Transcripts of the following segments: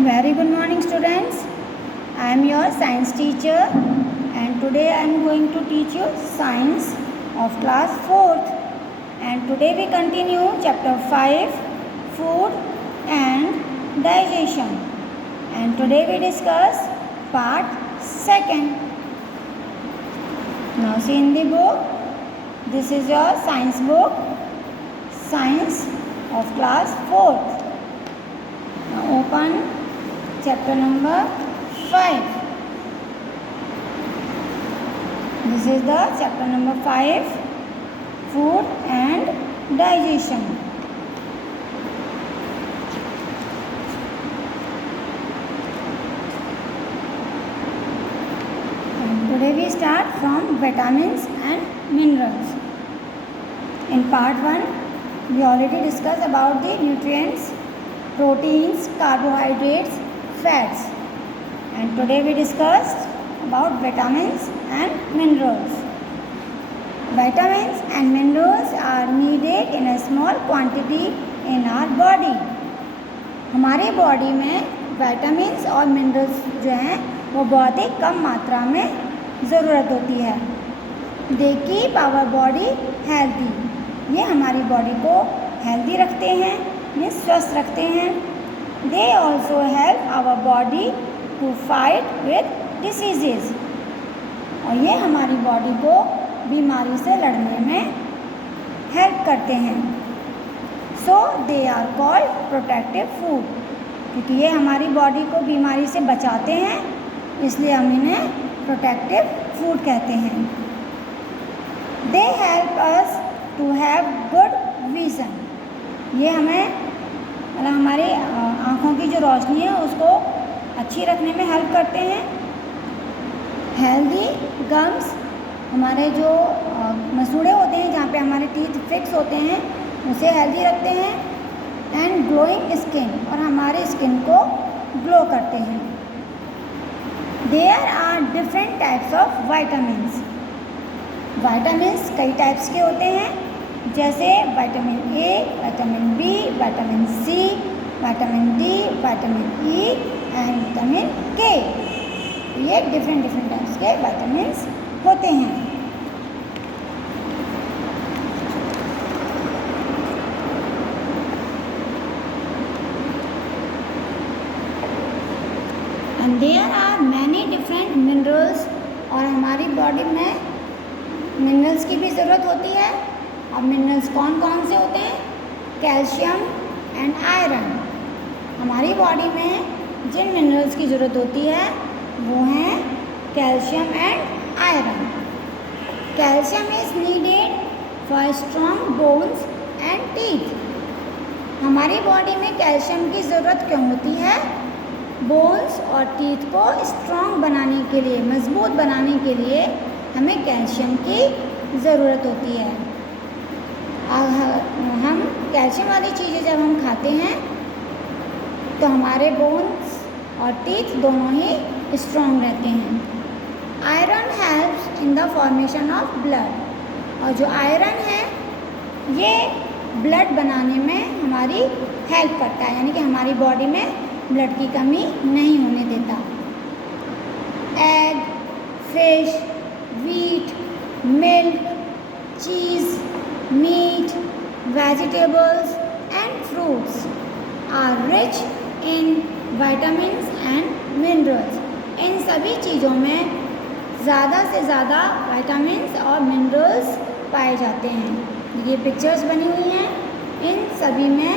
Very good morning, students. I am your science teacher and today I am going to teach you science of class 4th. And today we continue chapter 5, food and digestion. And today we discuss part 2nd. Now see in the book, this is your science book, science of class 4th. Now open chapter number 5. This is the chapter number 5, food and digestion. And today we start from vitamins and minerals. In part 1, we already discussed about the nutrients, proteins, carbohydrates, fats, and today we discussed about vitamins and minerals. Vitamins and minerals are needed in a small quantity in our body. हमारे body में vitamins और minerals जो हैं वो बहुत ही कम मात्रा में ज़रूरत होती है. They keep our body healthy. ये हमारी बॉडी को हेल्दी रखते हैं, ये स्वस्थ रखते हैं. They also help our body to fight with diseases. और ये हमारी बॉडी को बीमारी से लड़ने में हेल्प करते हैं. So they are called protective food. क्योंकि ये हमारी बॉडी को बीमारी से बचाते हैं, इसलिए हम इन्हें प्रोटेक्टिव फूड कहते हैं. They help us to have good vision. ये हमें मतलब हमारे आँखों की जो रोशनी है उसको अच्छी रखने में हेल्प करते हैं. हेल्दी गम्स, हमारे जो मसूड़े होते हैं जहाँ पे हमारे टीथ फिक्स होते हैं उसे हेल्दी रखते हैं. एंड ग्लोइंग स्किन, और हमारे स्किन को ग्लो करते हैं. There are different types of vitamins. Vitamins कई टाइप्स के होते हैं, जैसे vitamin A, vitamin B, vitamin C, vitamin D, vitamin E and vitamin K. ये डिफरेंट टाइप्स के विटामिन्स होते हैं. And there are many different minerals. और हमारी बॉडी में मिनरल्स की भी ज़रूरत होती है. अब मिनरल्स कौन कौन से होते हैं? Calcium and iron. हमारी बॉडी में जिन मिनरल्स की ज़रूरत होती है वो हैं calcium and iron. Calcium is needed for strong bones and teeth. हमारी बॉडी में कैल्शियम की ज़रूरत क्यों होती है? बोन्स और टीथ को स्ट्रॉन्ग बनाने के लिए, मजबूत बनाने के लिए हमें कैल्शियम की ज़रूरत होती है. हम कैल्शियम वाली चीज़ें जब हम खाते हैं तो हमारे बोन्स और टीथ दोनों ही स्ट्रॉन्ग रहते हैं. Iron helps in the formation of blood. और जो आयरन है ये ब्लड बनाने में हमारी हेल्प करता है, यानी कि हमारी बॉडी में ब्लड की कमी नहीं होने देता. Egg, fish, wheat, milk, cheese, meat, vegetables and fruits are rich in vitamins and minerals. इन सभी चीज़ों में ज़्यादा से ज़्यादा vitamins और minerals पाए जाते हैं. ये पिक्चर्स बनी हुई हैं, इन सभी में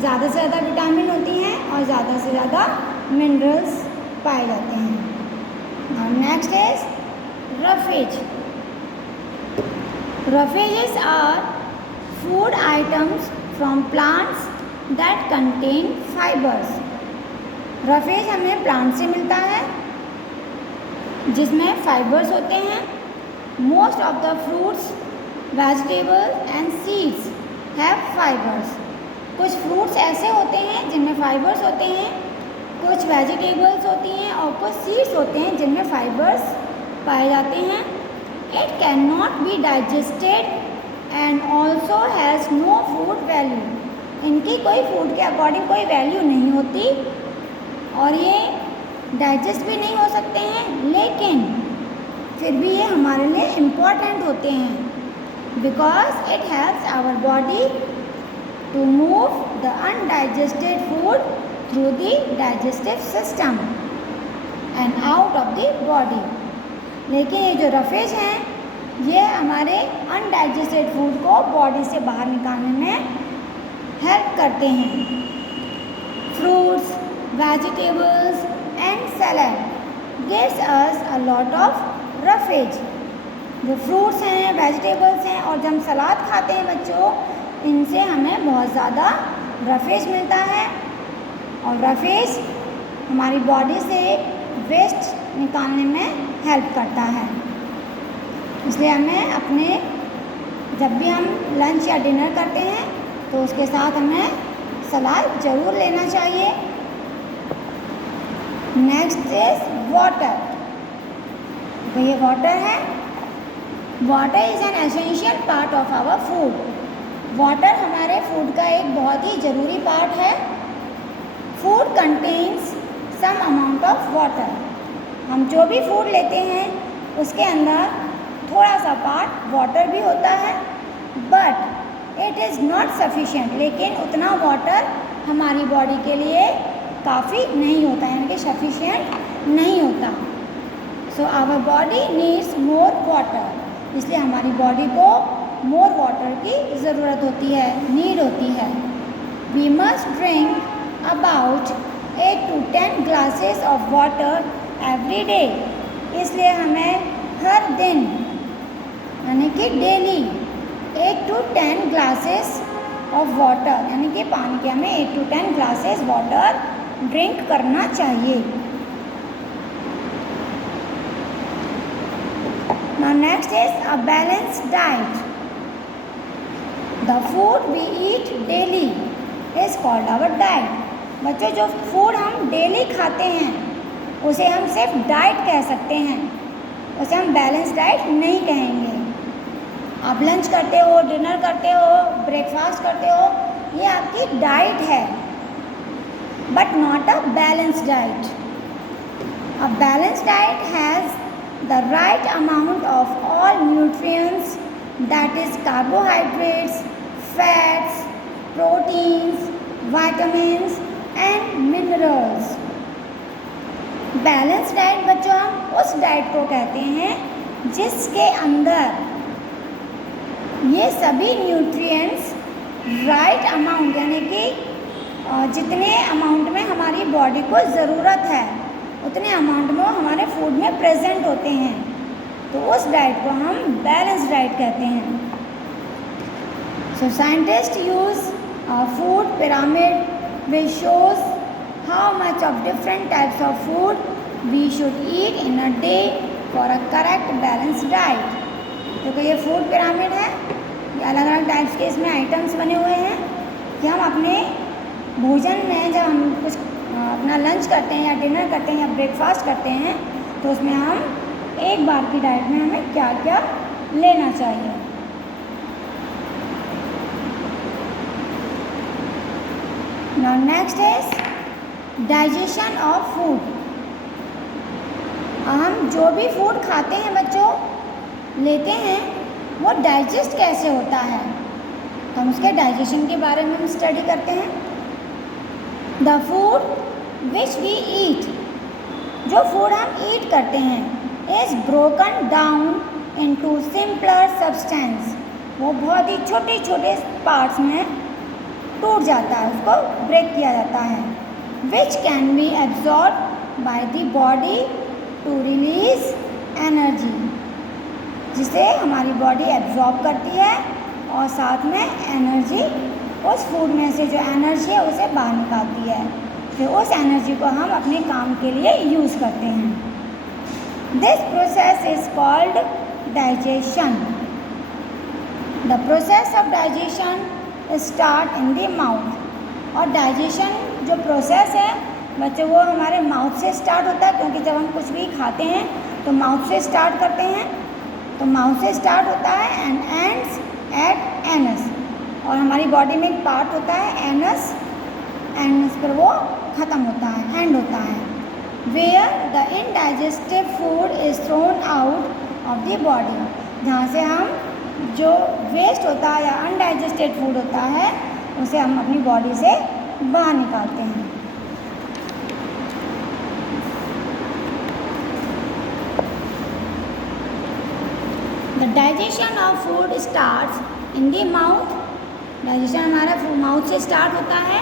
ज़्यादा से ज़्यादा विटामिन होती हैं और ज़्यादा से ज़्यादा minerals पाए जाते हैं. Now next is roughage. Roughages are food items from plants that contain fibers. Roughage हमें प्लांट से मिलता है जिसमें फाइबर्स होते हैं. Most of the fruits, vegetables and seeds have fibers. कुछ फ्रूट्स ऐसे होते हैं जिनमें फाइबर्स होते हैं, कुछ वेजिटेबल्स होती हैं और कुछ सीड्स होते हैं जिनमें फाइबर्स पाए जाते हैं. It cannot be digested and also has no food value. इनकी कोई फूड के अकॉर्डिंग कोई वैल्यू नहीं होती और ये डाइजेस्ट भी नहीं हो सकते हैं, लेकिन फिर भी ये हमारे लिए इम्पॉर्टेंट होते हैं because it helps our body to move the undigested food through the digestive system and out of the body. लेकिन ये जो रफेज हैं ये हमारे अनडाइजेस्टेड फूड को बॉडी से बाहर निकालने में हेल्प करते हैं। Fruits, vegetables and salad gives us a lot of roughage. जो फ्रूट्स हैं, वेजिटेबल्स हैं और जब हम सलाद खाते हैं बच्चों, इनसे हमें बहुत ज़्यादा रफेज मिलता है और रफेज हमारी बॉडी से वेस्ट निकालने में हेल्प करता है। इसलिए हमें अपने जब भी हम लंच या डिनर करते हैं तो उसके साथ हमें सलाद ज़रूर लेना चाहिए। Next is water. तो ये वाटर है। Water is an essential part of our food. Water हमारे फूड का एक बहुत ही ज़रूरी पार्ट है। Food contains some amount of water. हम जो भी फूड लेते हैं उसके अंदर थोड़ा सा पार्ट वाटर भी होता है, but it is not sufficient. लेकिन उतना वाटर हमारी बॉडी के लिए काफ़ी नहीं होता, यानी कि सफिशिएंट नहीं होता। So our body needs more water. इसलिए हमारी बॉडी को मोर वाटर की ज़रूरत होती है, नीड होती है। We must drink about 8 to 10 glasses of water every day. इसलिए हमें हर दिन यानी कि daily 8 to 10 glasses of water यानी कि पानी के हमें 8 to 10 ग्लासेस वाटर ड्रिंक करना चाहिए। Now next is a balanced diet. The food we eat daily is called our diet. बच्चों, जो फूड हम डेली खाते हैं उसे हम सिर्फ डाइट कह सकते हैं, उसे हम बैलेंस डाइट नहीं कहेंगे। आप लंच करते हो, डिनर करते हो, ब्रेकफास्ट करते हो, ये आपकी डाइट है, but not a balance diet. A balance diet has the right amount of all nutrients, that is carbohydrates, fats, proteins, vitamins and minerals. Balance diet बच्चों हम उस डाइट को कहते हैं जिसके अंदर ये सभी न्यूट्रिएंट्स राइट अमाउंट यानी कि जितने अमाउंट में हमारी बॉडी को ज़रूरत है उतने अमाउंट में हमारे फूड में प्रेजेंट होते हैं, तो उस डाइट को हम बैलेंस डाइट कहते हैं। So scientist use food pyramid which shows how much of different types of food we should eat in a day for a correct balance diet. क्योंकि ये फूड पिरामिड है, ये अलग अलग टाइप्स के इसमें आइटम्स बने हुए हैं कि हम अपने भोजन में जब हम कुछ अपना लंच करते हैं या डिनर करते हैं या ब्रेकफास्ट करते हैं तो उसमें हम एक बार की डाइट में हमें क्या क्या लेना चाहिए। Now next is digestion of food. हम जो भी फूड खाते हैं बच्चों, लेते हैं, वो डाइजेस्ट कैसे होता है, तो हम उसके डाइजेशन के बारे में हम स्टडी करते हैं। The food which we eat, जो फूड हम ईट करते हैं, is broken down into simpler substance. वो बहुत ही छोटे छोटे पार्ट्स में टूट जाता है, उसको ब्रेक किया जाता है। Which can be absorb by the body to release energy, जिसे हमारी बॉडी एब्जॉर्ब करती है और साथ में एनर्जी, उस फूड में से जो एनर्जी है उसे बाहर निकालती है, फिर उस एनर्जी को हम अपने काम के लिए यूज़ करते हैं। This process is called digestion. The process of digestion start in the mouth. और डाइजेशन जो प्रोसेस है बच्चों वो हमारे माउथ से स्टार्ट होता है, क्योंकि जब हम कुछ भी खाते हैं तो माउथ से स्टार्ट करते हैं, तो माउथ से स्टार्ट होता है एंड एंड्स एट एनस। और हमारी बॉडी में एक पार्ट होता है एनस, एंड पर वो ख़त्म होता है, एंड होता है। Where the indigestive food is thrown out of the body, जहाँ से हम जो वेस्ट होता है या अनडाइजेस्टेड फूड होता है उसे हम अपनी बॉडी से बाहर निकालते हैं। The digestion of food starts in the mouth. Digestion हमारा माउथ से स्टार्ट होता है।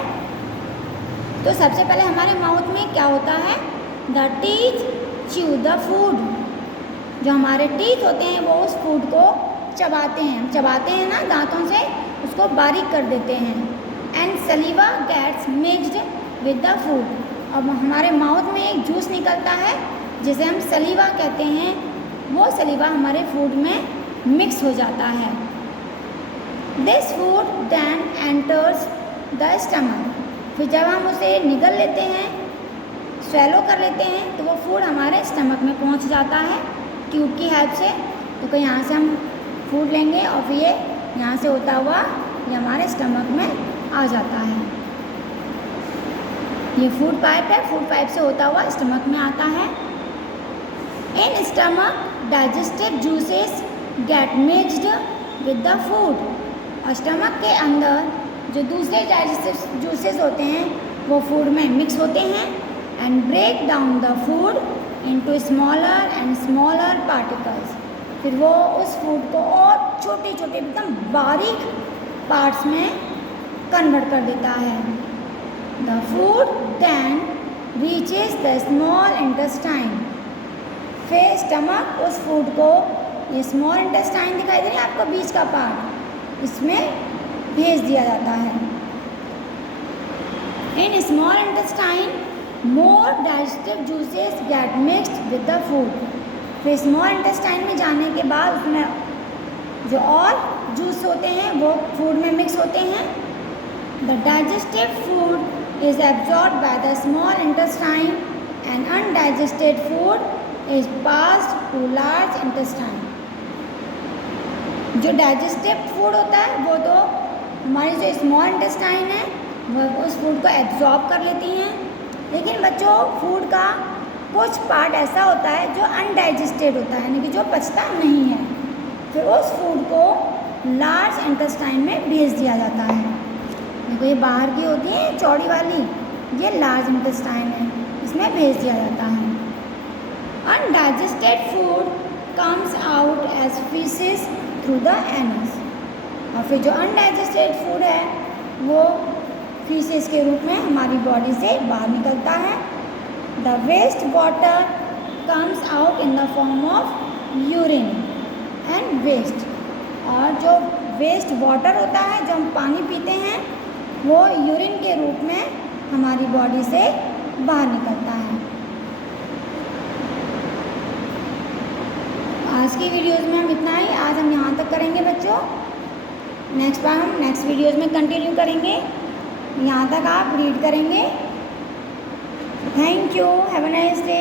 तो सबसे पहले हमारे माउथ में क्या होता है, the teeth chew the food. जो हमारे टीथ होते हैं वो उस फूड को चबाते हैं, हम चबाते हैं ना दांतों से, उसको बारीक कर देते हैं। And saliva gets mixed with the food. अब हमारे माउथ में एक जूस निकलता है जिसे हम सलीवा कहते हैं, वो सलीवा हमारे फूड में मिक्स हो जाता है। This food then enters the stomach. फिर जब हम उसे निगल लेते हैं, स्वेलो कर लेते हैं, तो वो फूड हमारे स्टमक में पहुंच जाता है ट्यूब की हेल्प से। तो कहीं यहाँ से हम फूड लेंगे और फिर ये यहाँ से होता हुआ ये हमारे स्टमक में आ जाता है। ये फूड पाइप है, फूड पाइप से होता हुआ स्टमक में आता है। In stomach digestive juices get mixed with the food. और स्टमक के अंदर जो दूसरे डाइजेस्टिव जूसेस होते हैं वो फूड में मिक्स होते हैं and break down the food into smaller and smaller particles. फिर वो उस फूड को और छोटे छोटे एकदम बारीक पार्ट्स में कन्वर्ट कर देता है। The food then reaches the small intestine. फिर स्टमक उस फूड को, ये स्मॉल इंटेस्टाइन दिखाई दे रही है आपको बीच का पार्ट, इसमें भेज दिया जाता है। In small intestine more digestive juices get mixed with the food. फिर स्मॉल इंटेस्टाइन में जाने के बाद उसमें जो और जूस होते हैं वो फूड में मिक्स होते हैं। The digestive food is absorb by the small intestine and undigested food is passed to large intestine. जो डाइजेस्टिव फूड होता है वो तो हमारी जो स्मॉल इंटेस्टाइन है वो उस फूड को एब्जॉर्ब कर लेती हैं, लेकिन बच्चों फूड का कुछ पार्ट ऐसा होता है जो अनडाइजेस्टेड होता है, यानी कि जो पचता नहीं है। फिर उस फूड को लार्ज इंटेस्टाइन में भेज दिया जाता है। देखो ये बाहर की होती है चौड़ी वाली, ये लार्ज इंटेस्टाइन है, इसमें भेज दिया जाता है। Undigested food comes out as faeces through the anus. और फिर जो अनडाइजेस्टेड फूड है वो फीसेस के रूप में हमारी बॉडी से बाहर निकलता है। The waste water comes out in the form of urine and waste. और जो वेस्ट वाटर होता है, जो हम पानी पीते हैं, वो यूरिन के रूप में हमारी बॉडी से बाहर निकलता है। आज की वीडियोज़ में हम इतना ही, आज हम यहाँ तक करेंगे बच्चों। नेक्स्ट बार हम नेक्स्ट वीडियोज़ में कंटिन्यू करेंगे। यहाँ तक आप रीड करेंगे। Thank you, have a nice day.